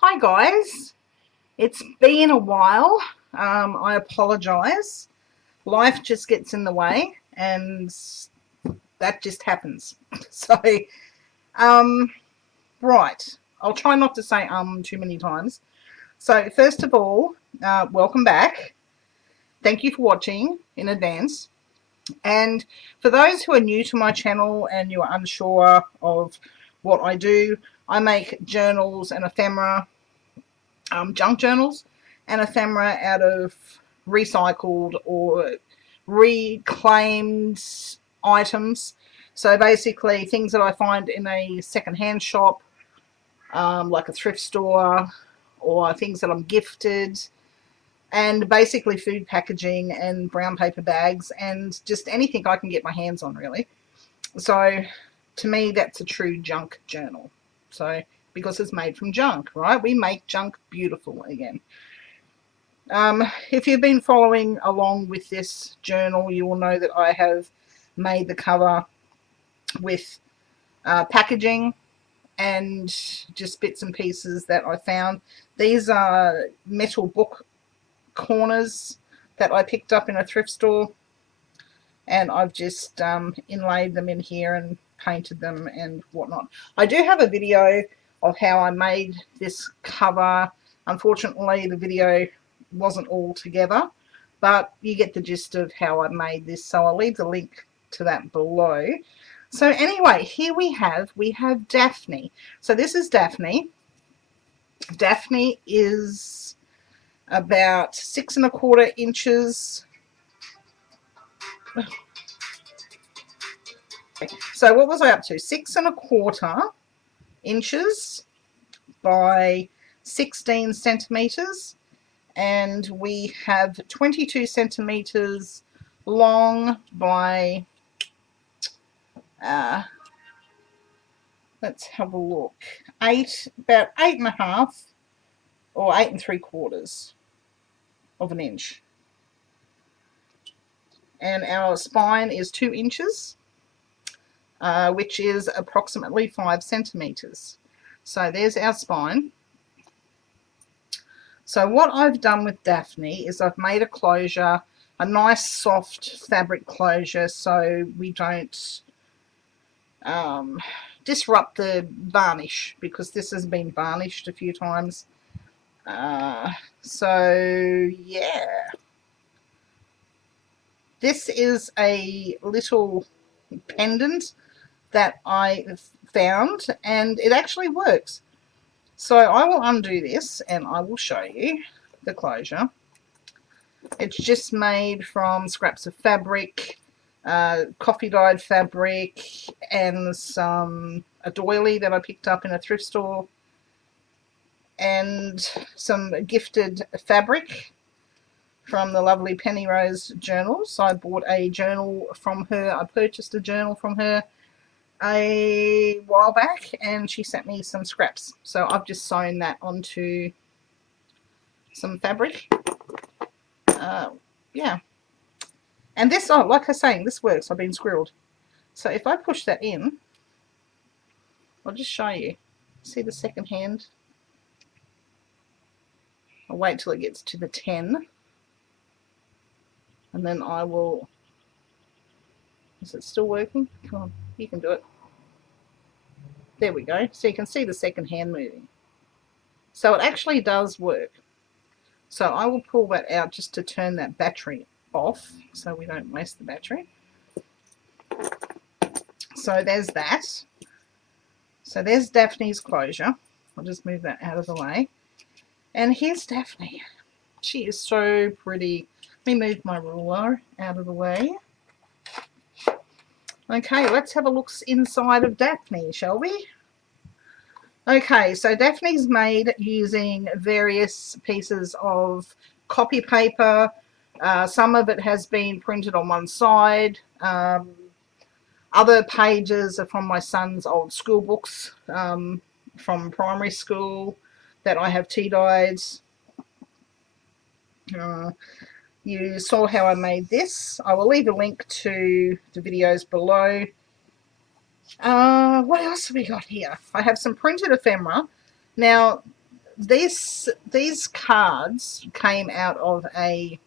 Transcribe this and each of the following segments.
Hi guys, it's been a while. I apologise. Life just gets in the way and that just happens. So, um, right, I'll try not to say too many times. So first of all, welcome back. Thank you for watching in advance. And for those who are new to my channel and you are unsure of what I do, I make journals and ephemera, junk journals and ephemera out of recycled or reclaimed items. So basically things that I find in a second-hand shop, like a thrift store, or things that I'm gifted, and basically food packaging and brown paper bags and just anything I can get my hands on, really. So to me, that's a true junk journal. So because it's made from junk, right? We make junk beautiful again. If you've been following along with this journal, you will know that I have made the cover with packaging and just bits and pieces that I found. These are metal book corners that I picked up in a thrift store, and I've just inlaid them in here and painted them and whatnot. I do have a video of how I made this cover. Unfortunately, the video wasn't all together, but you get the gist of how I made this, so I'll leave the link to that below. So anyway, here we have Daphne. So this is Daphne. Daphne is about 6¼ inches. So what was I up to? 6¼ inches by 16 centimeters, and we have 22 centimeters long by let's have a look, about 8½ or 8¾ of an inch, and our spine is 2 inches, which is approximately 5 centimeters. So there's our spine. So what I've done with Daphne is I've made a closure, a nice soft fabric closure, so we don't disrupt the varnish, because this has been varnished a few times. So yeah, this is a little pendant that I found, and it actually works. So I will undo this and I will show you the closure. It's just made from scraps of fabric, coffee dyed fabric, and a doily that I picked up in a thrift store, and some gifted fabric from the lovely Penny Rose journals. So I bought a journal from her. I purchased a journal from her a while back, and she sent me some scraps, so I've just sewn that onto some fabric. Yeah, and this, oh, like I was saying, this works. I've been squirreled. So if I push that in, I'll just show you. See the second hand? I'll wait till it gets to the 10, and then I will. Is it still working? Come on, you can do it. There we go. So you can see the second hand moving. So it actually does work. So I will pull that out just to turn that battery off so we don't waste the battery. So there's that. So there's Daphne's closure. I'll just move that out of the way. And here's Daphne. She is so pretty. Let me move my ruler out of the way. Okay, let's have a look inside of Daphne, shall we? Okay, so Daphne's made using various pieces of copy paper. Some of it has been printed on one side. Other pages are from my son's old school books from primary school that I have tea-dyed. You saw how I made this. I will leave a link to the videos below. What else have we got here? I have some printed ephemera. Now, these cards came out of a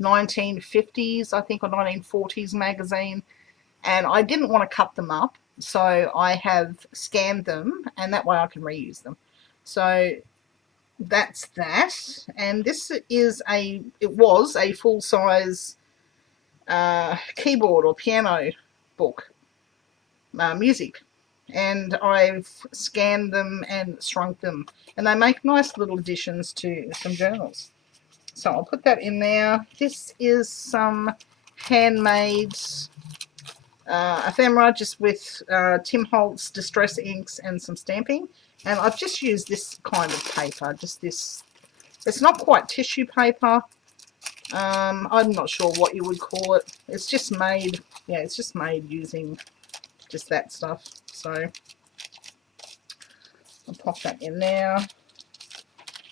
1950s, I think, or 1940s magazine, and I didn't want to cut them up, so I have scanned them, and that way I can reuse them. So that's that. And this is it was a full-size keyboard or piano book, music, and I've scanned them and shrunk them, and they make nice little additions to some journals. So I'll put that in there. This is some handmade ephemera, just with Tim Holtz distress inks and some stamping. And I've just used this kind of paper, just this. It's not quite tissue paper. I'm not sure what you would call it. It's just made, yeah, it's just made using just that stuff. So I'll pop that in there.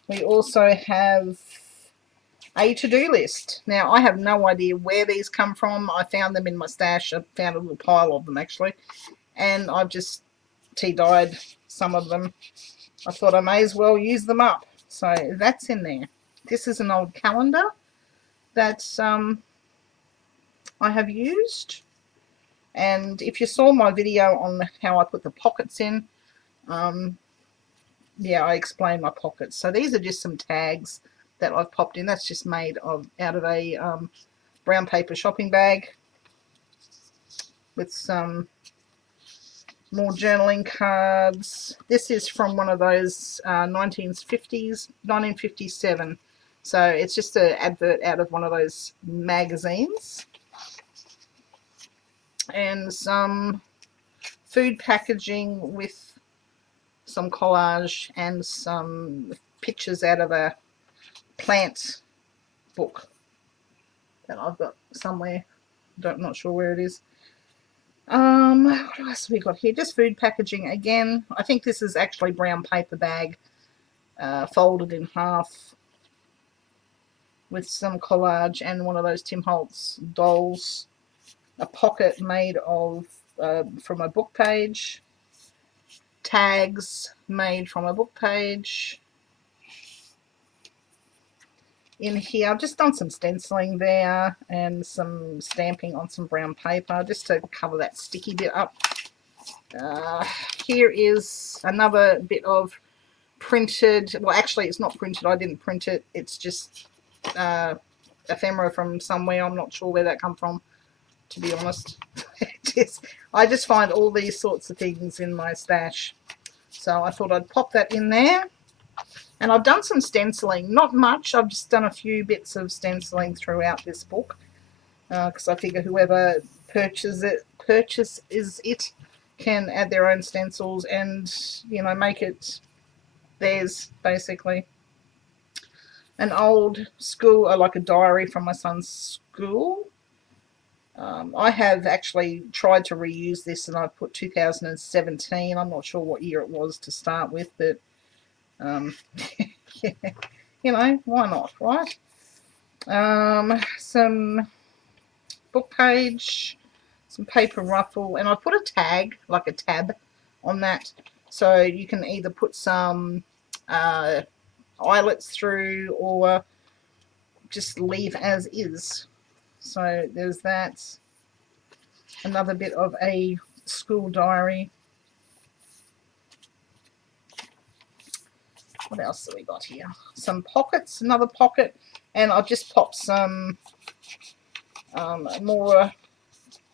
We also have a to-do list. Now, I have no idea where these come from. I found them in my stash. I found a little pile of them, actually. And I've just tea-dyed some of them. I thought I may as well use them up. So that's in there. This is an old calendar that I have used. And if you saw my video on how I put the pockets in, yeah, I explained my pockets. So these are just some tags that I've popped in. That's just made out of a brown paper shopping bag with some more journaling cards. This is from one of those 1957. So it's just an advert out of one of those magazines. And some food packaging with some collage and some pictures out of a plant book that I've got somewhere. Not sure where it is. What else have we got here? Just food packaging again. I think this is actually brown paper bag, folded in half with some collage and one of those Tim Holtz dolls. A pocket made of from a book page. Tags made from a book page. In here, I've just done some stenciling there and some stamping on some brown paper just to cover that sticky bit up. Here is another bit of printed, well actually it's not printed, I didn't print it, it's just ephemera from somewhere. I'm not sure where that come from, to be honest. I just find all these sorts of things in my stash, so I thought I'd pop that in there. And I've done some stenciling, not much, I've just done a few bits of stenciling throughout this book, because I figure whoever purchases it can add their own stencils and, you know, make it theirs, basically. An old school, like a diary from my son's school. I have actually tried to reuse this, and I put 2017. I'm not sure what year it was to start with, but yeah, you know, why not, right? Some book page, some paper ruffle, and I put a tag, like a tab, on that, so you can either put some eyelets through or just leave as is. So there's that. Another bit of a school diary. What else have we got here? Some pockets, another pocket, and I've just popped some more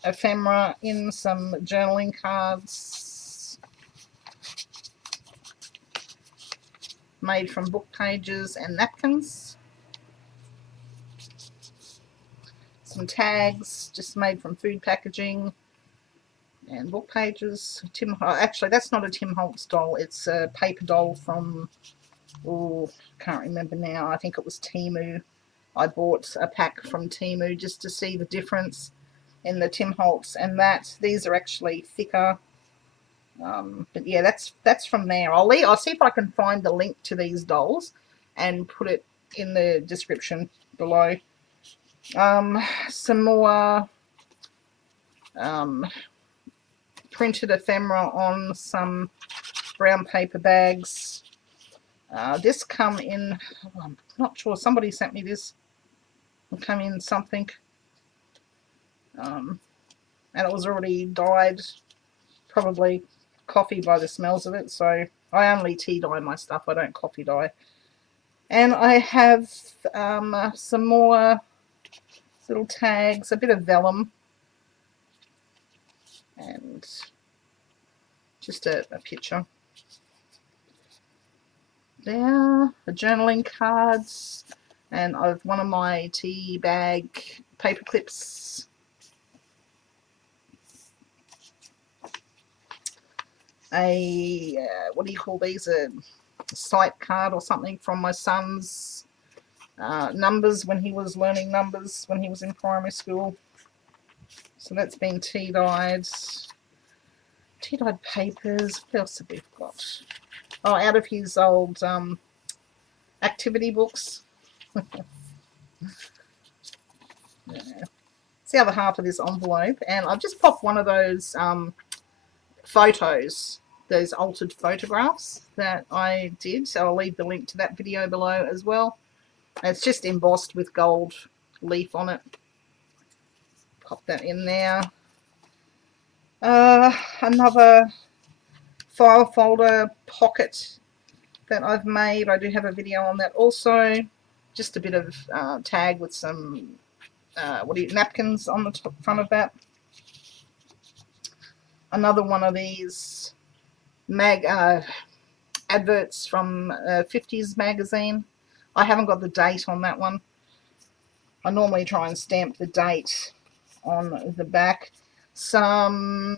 ephemera in, some journaling cards made from book pages and napkins. Some tags just made from food packaging and book pages. Actually, that's not a Tim Holtz doll. It's a paper doll from, oh, can't remember now. I think it was Temu. I bought a pack from Temu just to see the difference in the Tim Holtz and that. These are actually thicker. But yeah, that's from there. I'll see if I can find the link to these dolls and put it in the description below. Some more printed ephemera on some brown paper bags. This come in, I'm not sure, somebody sent me this. It came in something. And it was already dyed, probably coffee by the smells of it. So I only tea dye my stuff, I don't coffee dye. And I have some more little tags, a bit of vellum, and just a picture. There, the journaling cards, and I've one of my tea bag paper clips. What do you call these? A sight card or something from my son's numbers when he was learning numbers when he was in primary school. So that's been tea dyed. Tea dyed papers. What else have we got? Oh, out of his old activity books. Yeah. It's the other half of this envelope, and I've just popped one of those photos, those altered photographs that I did, so I'll leave the link to that video below as well. It's just embossed with gold leaf on it. Pop that in there. Another file folder pocket that I've made. I do have a video on that also. Just a bit of tag with some napkins on the front of that. Another one of these adverts from 50s magazine. I haven't got the date on that one. I normally try and stamp the date on the back. An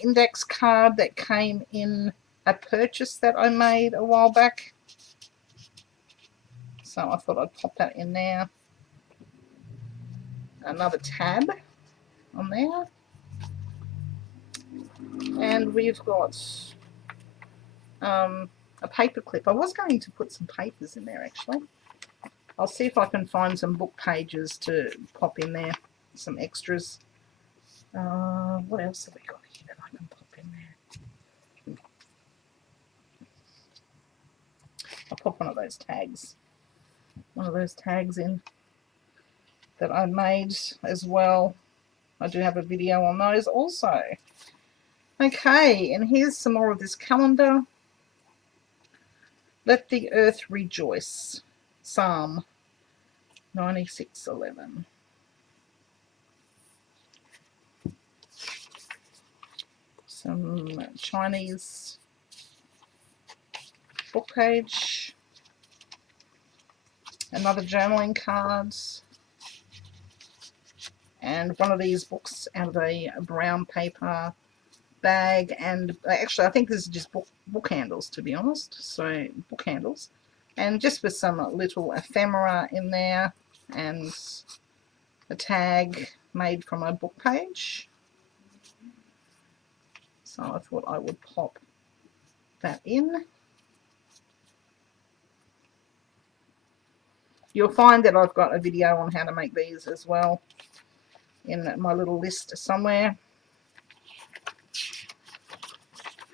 index card that came in a purchase that I made a while back. So I thought I'd pop that in there. Another tab on there. And we've got a paper clip. I was going to put some papers in there actually. I'll see if I can find some book pages to pop in there, some extras. What else have we got here that I can pop in there? I'll pop one of those tags. In that I made as well. I do have a video on those also. Okay, and here's some more of this calendar. Let the earth rejoice. Psalm 96:11. Some Chinese book page. Another journaling cards. And one of these books out of a brown paper bag. And actually I think this is just book handles, to be honest. So book handles. And just with some little ephemera in there and a tag made from a book page. So I thought I would pop that in. You'll find that I've got a video on how to make these as well in my little list somewhere.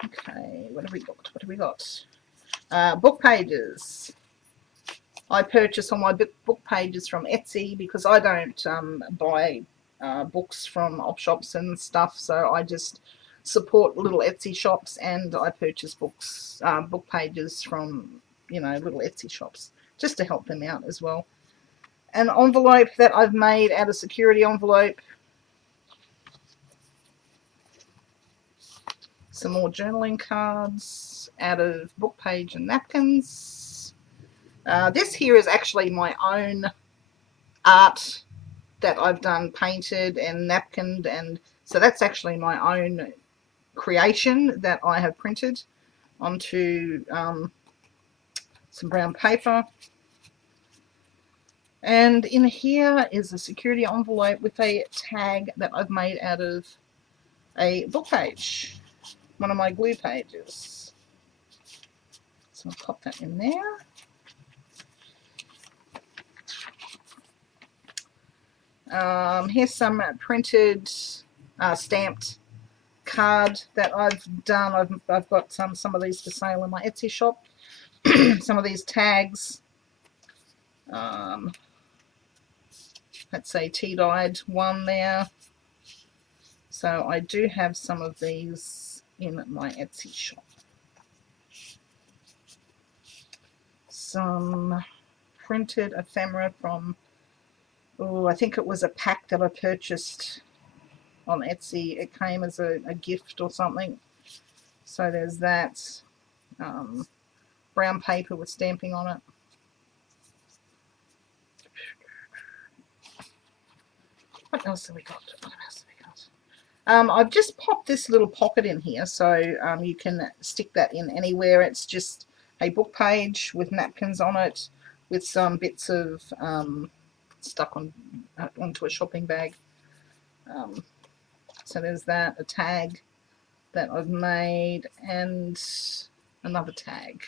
Okay, what have we got? What have we got? Book pages. I purchase all my book pages from Etsy because I don't buy books from op shops and stuff, so I just support little Etsy shops and I purchase book pages from, you know, little Etsy shops just to help them out as well. An envelope that I've made out of security envelope. Some more journaling cards out of book page and napkins. This here is actually my own art that I've done, painted and napkined, and so that's actually my own creation that I have printed onto some brown paper. And in here is a security envelope with a tag that I've made out of a book page, one of my glue pages. So I'll pop that in there. Here's some printed, stamped card that I've done. I've got some of these for sale in my Etsy shop. Some of these tags. Let's say tea-dyed one there. So I do have some of these in my Etsy shop. Some printed ephemera from, oh, I think it was a pack that I purchased on Etsy. It came as a gift or something. So there's that. Brown paper with stamping on it. What else have we got? What else have we got? I've just popped this little pocket in here, so you can stick that in anywhere. It's just a book page with napkins on it, with some bits of stuck onto a shopping bag. So there's that, a tag that I've made, and another tag.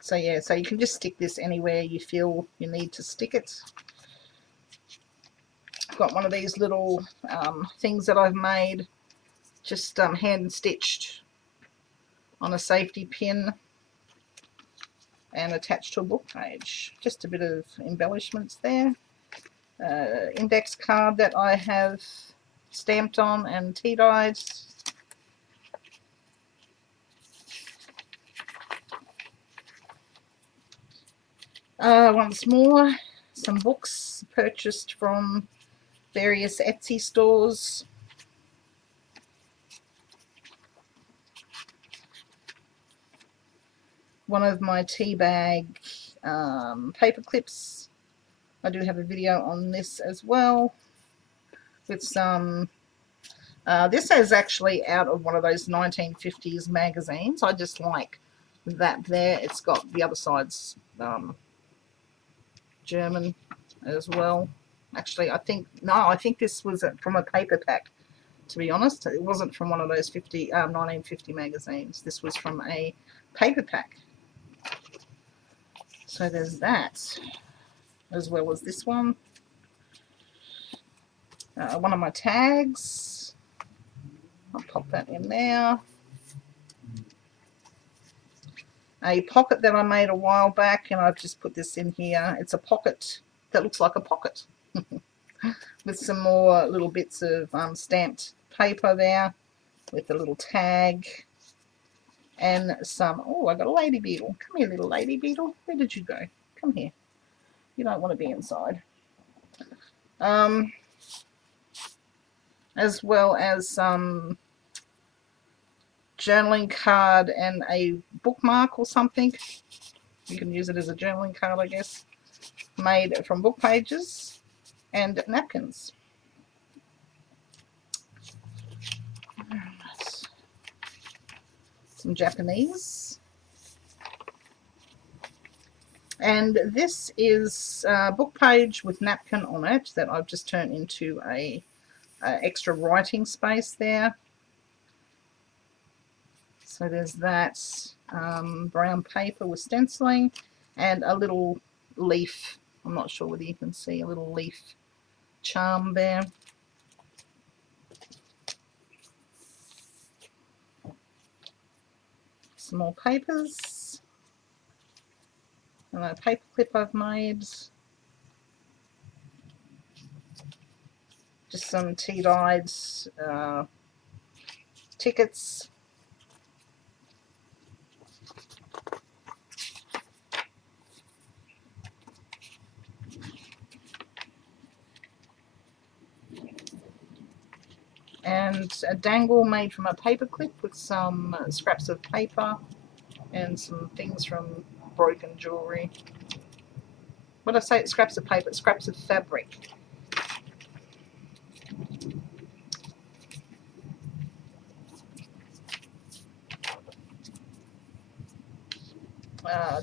So yeah, so you can just stick this anywhere you feel you need to stick it. I've got one of these little things that I've made, just hand stitched on a safety pin and attached to a book page. Just a bit of embellishments there. Index card that I have stamped on and tea-dyed. Once more, some books purchased from various Etsy stores. One of my tea bag paper clips. I do have a video on this as well, with some this is actually out of one of those 1950s magazines. I just like that there. It's got the other side's German as well. Actually, I think this was from a paper pack, to be honest. It wasn't from one of those 1950 magazines. This was from a paper pack. So there's that, as well as this one. One of my tags. I'll pop that in there. A pocket that I made a while back, and I've just put this in here. It's a pocket that looks like a pocket with some more little bits of stamped paper there with a little tag and some, oh, I got a lady beetle. Come here, little lady beetle. Where did you go? Come here. You don't want to be inside. As well as some journaling card and a bookmark or something. You can use it as a journaling card, I guess. Made from book pages and napkins. Some Japanese. And this is a book page with napkin on it that I've just turned into a extra writing space there. So there's that brown paper with stenciling and a little leaf. I'm not sure whether you can see a little leaf charm there. Some more papers. And a paper clip I've made. Just some tea-dyed tickets. And a dangle made from a paper clip with some scraps of paper and some things from broken jewellery. What did I say? Scraps of paper, scraps of fabric.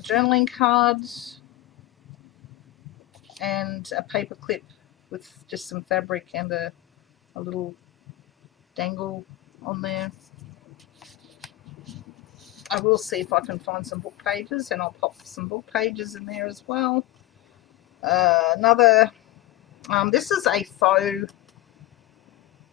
Journaling card and a paper clip with just some fabric and a little dangle on there. I will see if I can find some book pages, and I'll pop some book pages in there as well. Another, this is a faux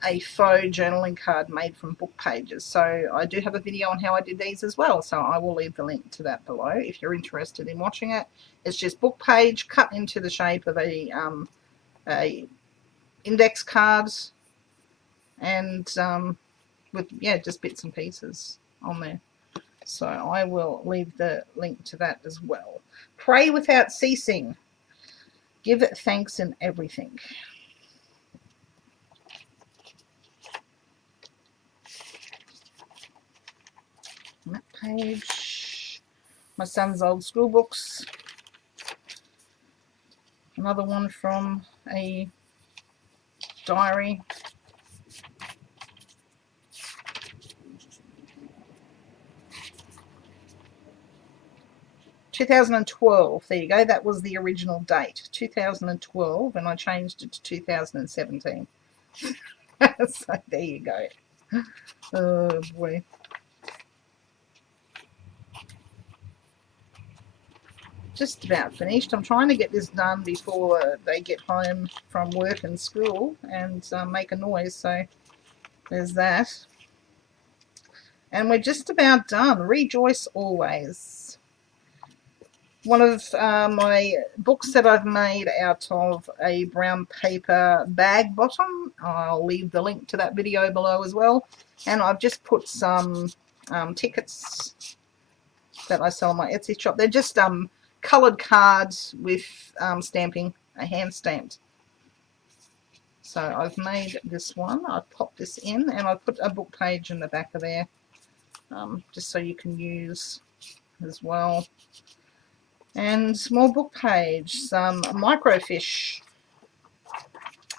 a faux journaling card made from book pages. So I do have a video on how I did these as well, so I will leave the link to that below if you're interested in watching it. It's just book page cut into the shape of a index cards, and with just bits and pieces on there. So I will leave the link to that as well. Pray without ceasing. Give it thanks in everything. On that page, my son's old school books. Another one from a diary. (2012). There you go. That was the original date, 2012, and I changed it to 2017. So there you go. Oh boy. Just about finished. I'm trying to get this done before they get home from work and school and make a noise, so there's that. And we're just about done. Rejoice always. One of my books that I've made out of a brown paper bag bottom. I'll leave the link to that video below as well. And I've just put some tickets that I sell in my Etsy shop. They're just coloured cards with stamping, hand stamped. So I've made this one. I've popped this in and I've put a book page in the back of there, just so you can use as well. And more book page, some microfiche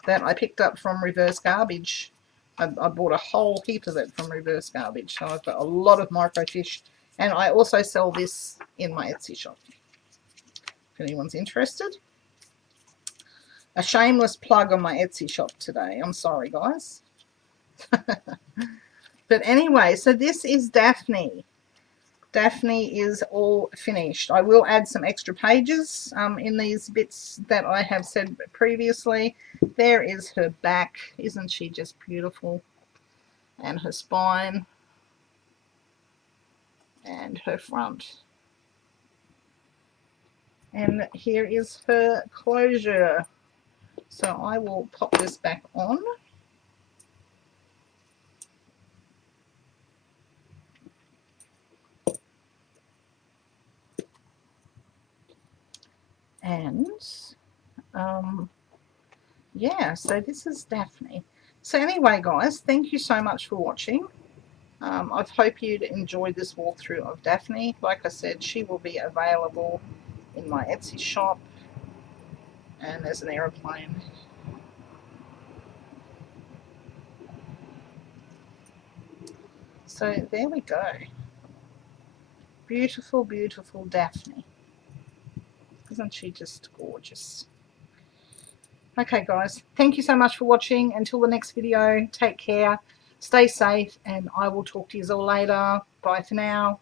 that I picked up from Reverse Garbage. I bought a whole heap of it from Reverse Garbage, so I've got a lot of microfiche. And I also sell this in my Etsy shop, if anyone's interested. A shameless plug on my Etsy shop today. I'm sorry, guys. But anyway, so this is Daphne. Daphne is all finished. I will add some extra pages in these bits that I have said previously. There is her back. Isn't she just beautiful? And her spine. And her front. And here is her closure. So I will pop this back on. And yeah, so this is Daphne. So anyway, guys, thank you so much for watching. I hope you'd enjoyed this walkthrough of Daphne. Like I said, she will be available in my Etsy shop. And there's an aeroplane. So there we go. Beautiful, beautiful Daphne. Isn't she just gorgeous? Okay, guys, thank you so much for watching. Until the next video, take care, stay safe, and I will talk to you all later. Bye for now.